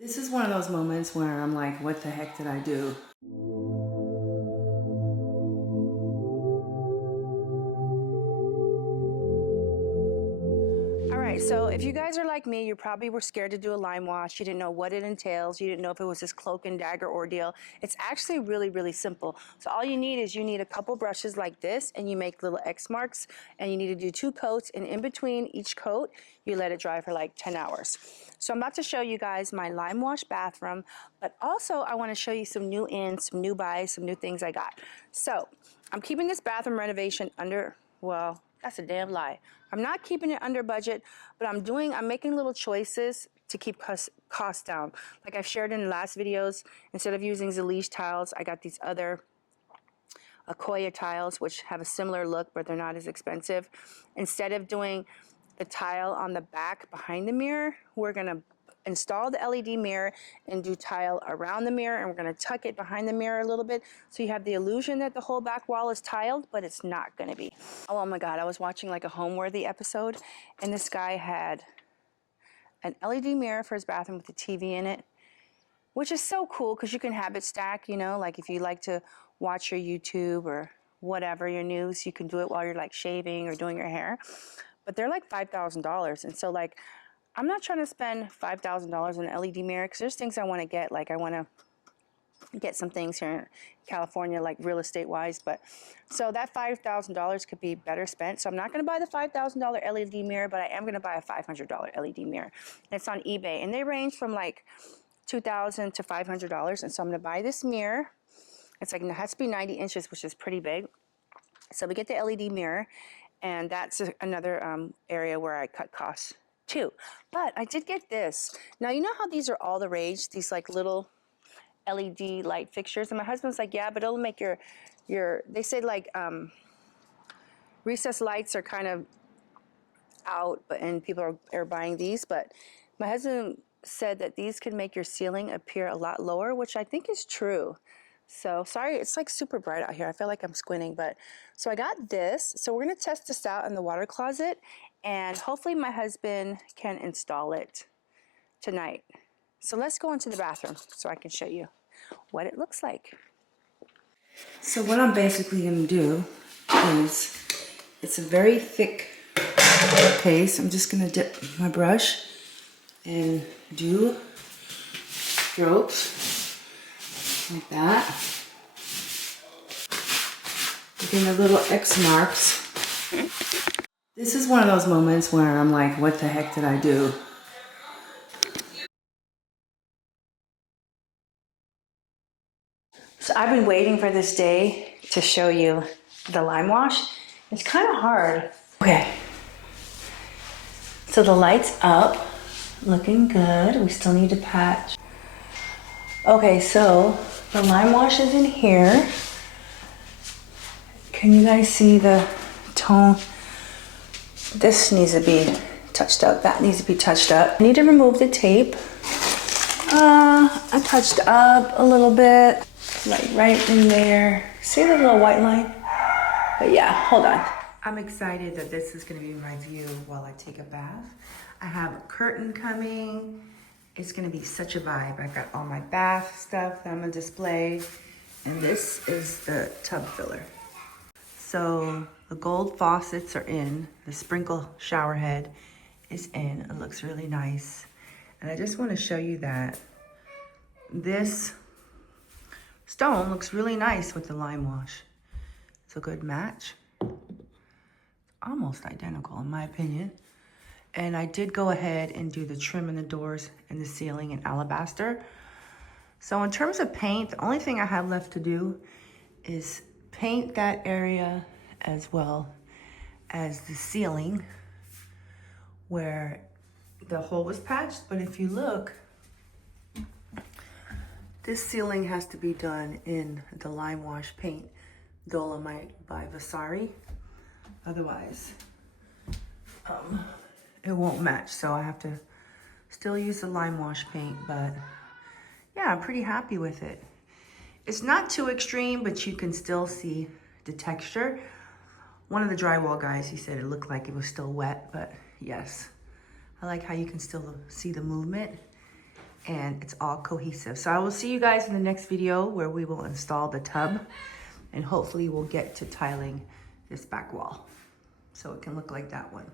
This is one of those moments where I'm like, what the heck did I do? So if you guys are like me, you probably were scared to do a lime wash. You didn't know what it entails. You didn't know if it was this cloak and dagger ordeal. It's actually really, really simple. So all you need is a couple brushes like this, and you make little X marks, and you need to do 2 coats, and in between each coat, you let it dry for like 10 hours. So I'm about to show you guys my lime wash bathroom, but also I want to show you some new ins, some new buys, some new things I got. So I'm keeping this bathroom renovation under, well, that's a damn lie. I'm not keeping it under budget, but I'm making little choices to keep costs down. Like I've shared in the last videos, instead of using Zelish tiles, I got these other Akoya tiles, which have a similar look, but they're not as expensive. Instead of doing the tile on the back behind the mirror, we're gonna install the LED mirror and do tile around the mirror, and we're gonna tuck it behind the mirror a little bit so you have the illusion that the whole back wall is tiled, but it's not gonna be. Oh my God, I was watching like a Homeworthy episode, and this guy had an LED mirror for his bathroom with a TV in it, which is so cool because you can habit stack, you know, like if you like to watch your YouTube or whatever, your news, you can do it while you're like shaving or doing your hair. But they're like $5,000. And so like, I'm not trying to spend $5,000 on an LED mirror because there's things I want to get. Like I want to get some things here in California, like real estate wise. But so that $5,000 could be better spent. So I'm not going to buy the $5,000 LED mirror, but I am going to buy a $500 LED mirror. And it's on eBay, and they range from like $2,000 to $500. And so I'm going to buy this mirror. It's like, it has to be 90 inches, which is pretty big. So we get the LED mirror, and that's another area where I cut costs too. But I did get this. Now, you know how these are all the rage, these like little LED light fixtures? And my husband's like, yeah, but it'll make they say like recessed lights are kind of out, and people are buying these. But my husband said that these can make your ceiling appear a lot lower, which I think is true. So sorry, it's like super bright out here. I feel like I'm squinting, but so I got this. So we're gonna test this out in the water closet, and hopefully my husband can install it tonight. So let's go into the bathroom so I can show you what it looks like. So what I'm basically gonna do is, it's a very thick paste. I'm just gonna dip my brush and do strokes like that. Getting the little X marks. This is one of those moments where I'm like, what the heck did I do? So I've been waiting for this day to show you the lime wash. It's kind of hard. Okay. So the light's up, looking good. We still need to patch. Okay, so the lime wash is in here. Can you guys see the tone? This needs to be touched up. That needs to be touched up. I need to remove the tape. I touched up a little bit, like right in there. See the little white line? But yeah, hold on. I'm excited that this is gonna be my view while I take a bath. I have a curtain coming. It's gonna be such a vibe. I got all my bath stuff that I'm gonna display. And this is the tub filler. So the gold faucets are in. The sprinkle shower head is in. It looks really nice. And I just wanna show you that this stone looks really nice with the lime wash. It's a good match. Almost identical in my opinion. And I did go ahead and do the trim in the doors and the ceiling in alabaster. So in terms of paint, the only thing I have left to do is paint that area as well as the ceiling where the hole was patched. But if you look, this ceiling has to be done in the lime wash paint, Dolomite by Vasari. Otherwise, it won't match. So I have to still use the lime wash paint, but yeah, I'm pretty happy with it. It's not too extreme, but you can still see the texture. One of the drywall guys, he said it looked like it was still wet, but yes, I like how you can still see the movement. and it's all cohesive. So I will see you guys in the next video where we will install the tub, and hopefully we'll get to tiling this back wall so it can look like that one.